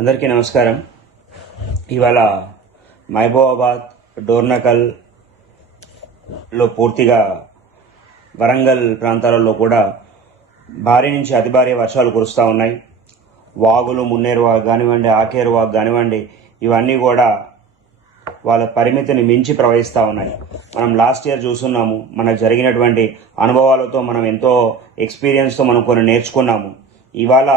అందరికీ నమస్కారం. ఇవాళ మహబూబాబాద్, డోర్నకల్లో పూర్తిగా వరంగల్ ప్రాంతాలలో కూడా భారీ నుంచి అతి భారీ వర్షాలు కురుస్తూ ఉన్నాయి. వాగులు, మున్నేరు వాగు కానివ్వండి, ఆకేరు వాగు కానివ్వండి, ఇవన్నీ కూడా వాళ్ళ పరిమితిని మించి ప్రవహిస్తూ ఉన్నాయి. మనం లాస్ట్ ఇయర్ చూస్తున్నాము. మనకు జరిగినటువంటి అనుభవాలతో మనం ఎంతో ఎక్స్పీరియన్స్తో మనం కొన్ని నేర్చుకున్నాము. ఇవాళ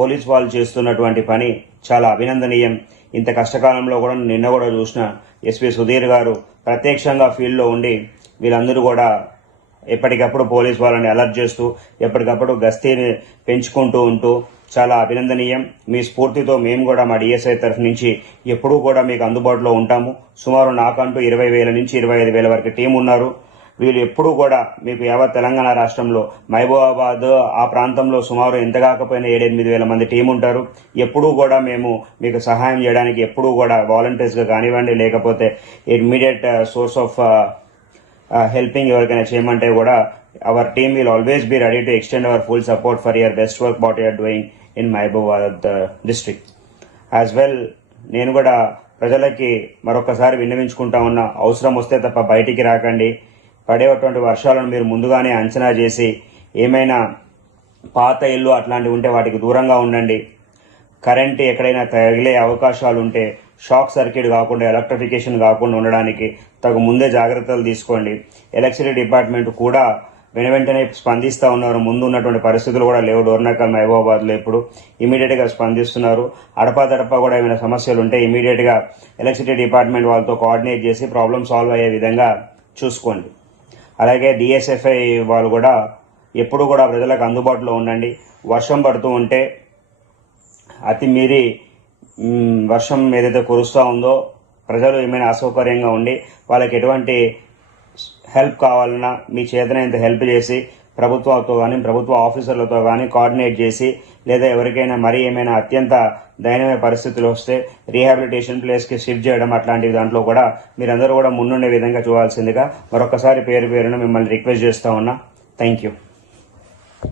పోలీస్ వాళ్ళు చేస్తున్నటువంటి పని చాలా అభినందనీయం. ఇంత కష్టకాలంలో కూడా నిన్న కూడా చూసిన ఎస్పీ సుధీర్ గారు ప్రత్యక్షంగా ఫీల్డ్లో ఉండి వీళ్ళందరూ కూడా ఎప్పటికప్పుడు పోలీస్ వాళ్ళని అలర్ట్ చేస్తూ ఎప్పటికప్పుడు గస్తీని పెంచుకుంటూ ఉంటూ చాలా అభినందనీయం. మీ స్ఫూర్తితో మేము కూడా మా డిఎస్ఐ తరఫు నుంచి ఎప్పుడూ కూడా మీకు అందుబాటులో ఉంటాము. సుమారు నాకంటూ 20,000 నుంచి 25,000 వరకు టీం ఉన్నారు. వీళ్ళు ఎప్పుడూ కూడా మీకు యావత్ తెలంగాణ రాష్ట్రంలో మహబూబాబాద్ ఆ ప్రాంతంలో సుమారు ఎంత కాకపోయినా 7-8 మంది టీం ఉంటారు. ఎప్పుడూ కూడా మేము మీకు సహాయం చేయడానికి ఎప్పుడూ కూడా వాలంటీర్స్గా కానివ్వండి, లేకపోతే ఇమ్మీడియట్ సోర్స్ ఆఫ్ హెల్పింగ్ ఎవరికైనా చేయమంటే కూడా our team will always be ready to extend our full support for your best work what you're doing in Mahabubabad district as well. నేను కూడా ప్రజలకి మరొకసారి విన్నవించుకుంటా ఉన్నా, అవసరం వస్తే తప్ప బయటికి రాకండి. పడేటువంటి వర్షాలను మీరు ముందుగానే అంచనా చేసి ఏమైనా పాత ఇల్లు అట్లాంటివి ఉంటే వాటికి దూరంగా ఉండండి. కరెంట్ ఎక్కడైనా తగిలే అవకాశాలు ఉంటే షాక్ సర్క్యూట్ కాకుండా, ఎలక్ట్రిఫికేషన్ కాకుండా ఉండడానికి తగు ముందే జాగ్రత్తలు తీసుకోండి. ఎలక్ట్రిసిటీ డిపార్ట్మెంట్ కూడా వెంటనే స్పందిస్తూ ఉన్నారు. ముందు ఉన్నటువంటి పరిస్థితులు కూడా లేవు డోర్నకల్, మహబూబాబాద్లో ఇప్పుడు ఇమీడియట్గా స్పందిస్తున్నారు. అడపాదడపా కూడా ఏమైనా సమస్యలు ఉంటే ఇమీడియట్గా ఎలక్ట్రిసిటీ డిపార్ట్మెంట్ వాళ్ళతో కోఆర్డినేట్ చేసి ప్రాబ్లం సాల్వ్ అయ్యే విధంగా చూసుకోండి. అలాగే డిఎస్ఎఫ్ఐ వాళ్ళు కూడా ఎప్పుడు కూడా ప్రజలకు అందుబాటులో ఉండండి. వర్షం పడుతూ ఉంటే అతి మీరి వర్షం ఏదైతే కురుస్తూ ఉందో ప్రజలు ఏమైనా అసౌకర్యంగా ఉండి వాళ్ళకి ఎటువంటి హెల్ప్ కావాలన్నా మీ చేతనైనంత హెల్ప్ చేసి ప్రభుత్వంతో కానీ ప్రభుత్వ ఆఫీసర్లతో కానీ కోఆర్డినేట్ చేసి, లేదా ఎవరికైనా మరీ ఏమైనా అత్యంత దయనీయ పరిస్థితులు వస్తే రీహాబిలిటేషన్ ప్లేస్కి షిఫ్ట్ చేయడం అట్లాంటి దాంట్లో కూడా మీరందరూ కూడా ముందుండే విధంగా చూడాల్సిందిగా మరొకసారి పేరున మిమ్మల్ని రిక్వెస్ట్ చేస్తూ ఉన్నా. Thank you.